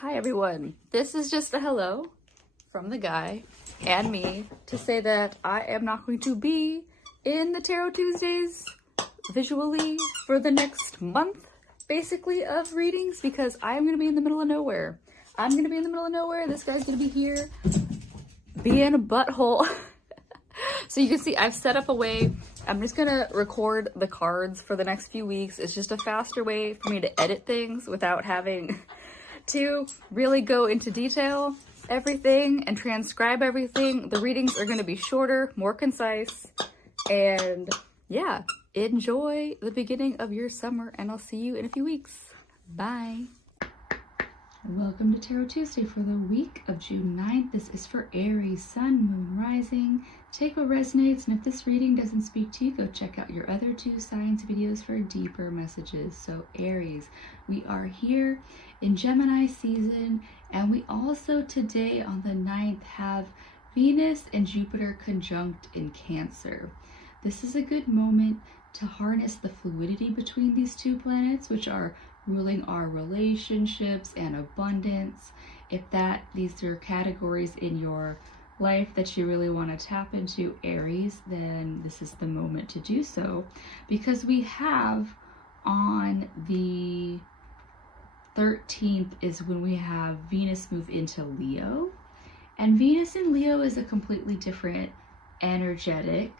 Hi everyone, this is just a hello from the guy and me to say that I am not going to be in the Tarot Tuesdays visually for the next month, basically, of readings because I'm going to be in the middle of nowhere. I'm going to be in the middle of nowhere, this guy's going to be here being a butthole. So you can see I've set up a way. I'm just going to record the cards for the next few weeks. It's just a faster way for me to edit things without having to really go into detail everything and transcribe everything. The readings are going to be shorter, more concise, and yeah, enjoy the beginning of your summer, and I'll see you in a few weeks. Bye. Welcome to Tarot Tuesday for the week of June 9th. This is for Aries, Sun, Moon, Rising. Take what resonates, and if this reading doesn't speak to you, go check out your other two signs videos for deeper messages. So Aries, we are here in Gemini season, and we also today on the 9th have Venus and Jupiter conjunct in Cancer. This is a good moment to harness the fluidity between these two planets, which are ruling our relationships and abundance. If these are categories in your life that you really want to tap into, Aries, then this is the moment to do so, because we have on the 13th is when we have Venus move into Leo, and Venus in Leo is a completely different energetic,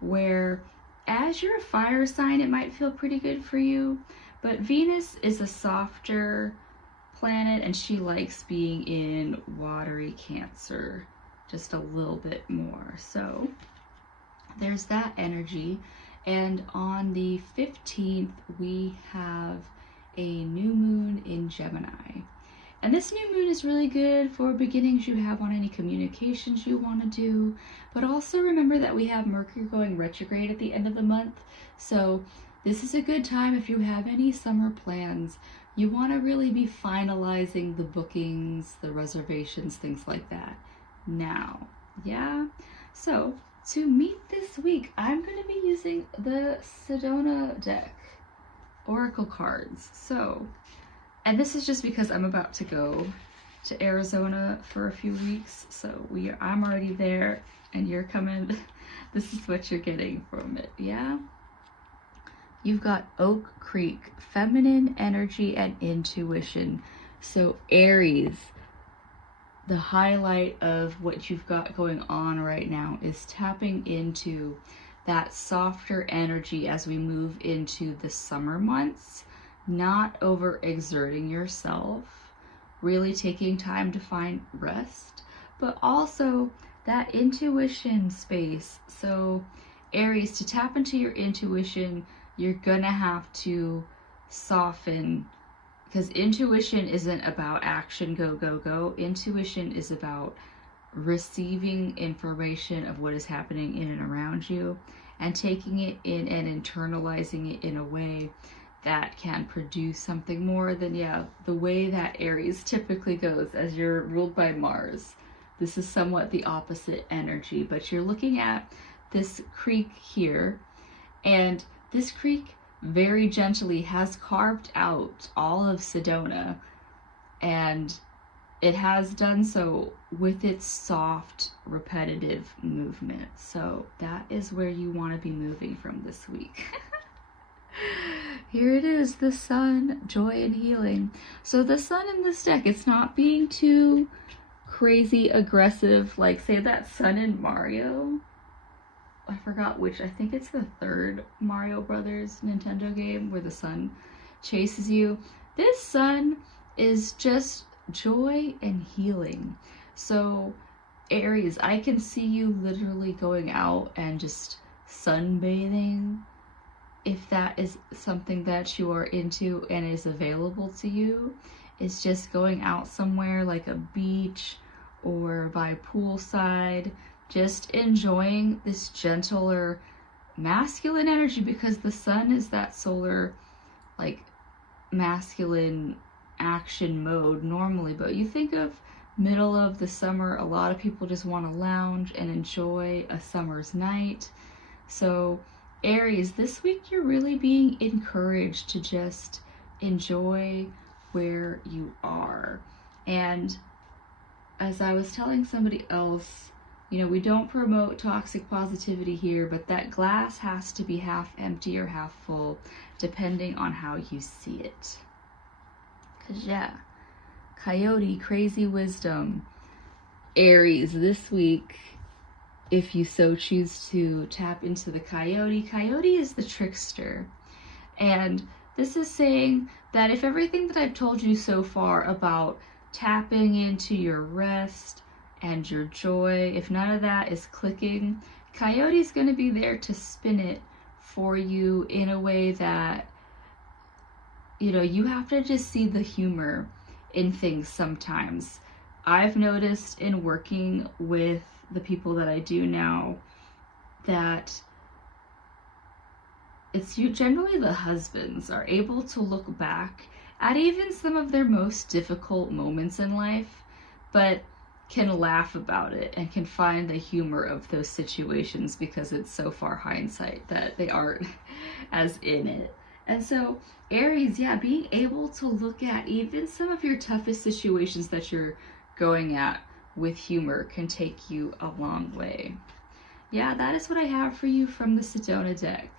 where as you're a fire sign it might feel pretty good for you, but Venus is a softer planet and she likes being in watery Cancer just a little bit more. So there's that energy. And on the 15th we have a new moon in Gemini. And this new moon is really good for beginnings you have on any communications you want to do. But also remember that we have Mercury going retrograde at the end of the month. So this is a good time if you have any summer plans. You want to really be finalizing the bookings, the reservations, things like that now. Yeah? So to meet this week, I'm going to be using the Sedona deck Oracle cards. So, and this is just because I'm about to go to Arizona for a few weeks. So I'm already there and you're coming. This is what you're getting from it. Yeah? You've got Oak Creek, feminine energy and intuition. So Aries, the highlight of what you've got going on right now is tapping into that softer energy as we move into the summer months, not overexerting yourself, really taking time to find rest, but also that intuition space. So Aries, to tap into your intuition, you're gonna have to soften, because intuition isn't about action, go, go, go. Intuition is about receiving information of what is happening in and around you and taking it in and internalizing it in a way that can produce something more than, the way that Aries typically goes as you're ruled by Mars. This is somewhat the opposite energy, but you're looking at this creek here, and this creek very gently has carved out all of Sedona, and it has done so with its soft, repetitive movement. So that is where you want to be moving from this week. Here it is, the sun, joy and healing. So the sun in this deck, it's not being too crazy aggressive, like say that sun in Mario. I forgot which, I think it's the third Mario Brothers Nintendo game where the sun chases you. This sun is just joy and healing. So Aries, I can see you literally going out and just sunbathing, if that is something that you are into and is available to you. It's just going out somewhere like a beach or by poolside, just enjoying this gentler masculine energy, because the sun is that solar, like, masculine action mode normally. But you think of middle of the summer, a lot of people just want to lounge and enjoy a summer's night. So Aries, this week you're really being encouraged to just enjoy where you are. And as I was telling somebody else, you know, we don't promote toxic positivity here, but that glass has to be half empty or half full, depending on how you see it. Because, yeah, Coyote, crazy wisdom. Aries, this week, if you so choose to tap into the Coyote, Coyote is the trickster. And this is saying that if everything that I've told you so far about tapping into your rest and your joy, if none of that is clicking, Coyote's going to be there to spin it for you in a way that, you know, you have to just see the humor in things sometimes. I've noticed in working with the people that I do now that it's generally the husbands are able to look back at even some of their most difficult moments in life, but can laugh about it and can find the humor of those situations because it's so far hindsight that they aren't as in it. And so Aries, yeah, being able to look at even some of your toughest situations that you're going at with humor can take you a long way. Yeah, that is what I have for you from the Sedona deck.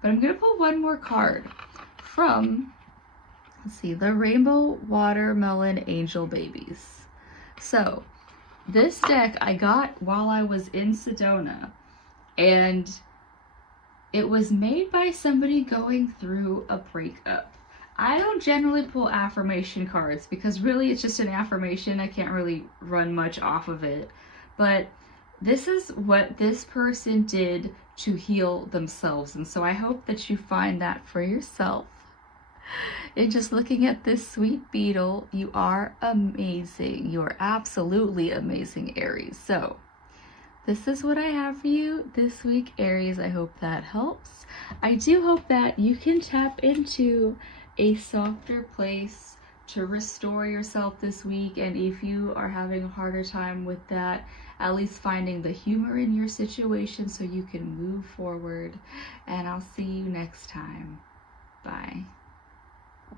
But I'm going to pull one more card from, let's see, the Rainbow Watermelon Angel Babies. So this deck I got while I was in Sedona, and it was made by somebody going through a breakup. I don't generally pull affirmation cards because really it's just an affirmation. I can't really run much off of it. But this is what this person did to heal themselves. And so I hope that you find that for yourself. And just looking at this sweet beetle, you are amazing. You are absolutely amazing, Aries. So this is what I have for you this week, Aries. I hope that helps. I do hope that you can tap into a softer place to restore yourself this week. And if you are having a harder time with that, at least finding the humor in your situation so you can move forward. And I'll see you next time. Bye.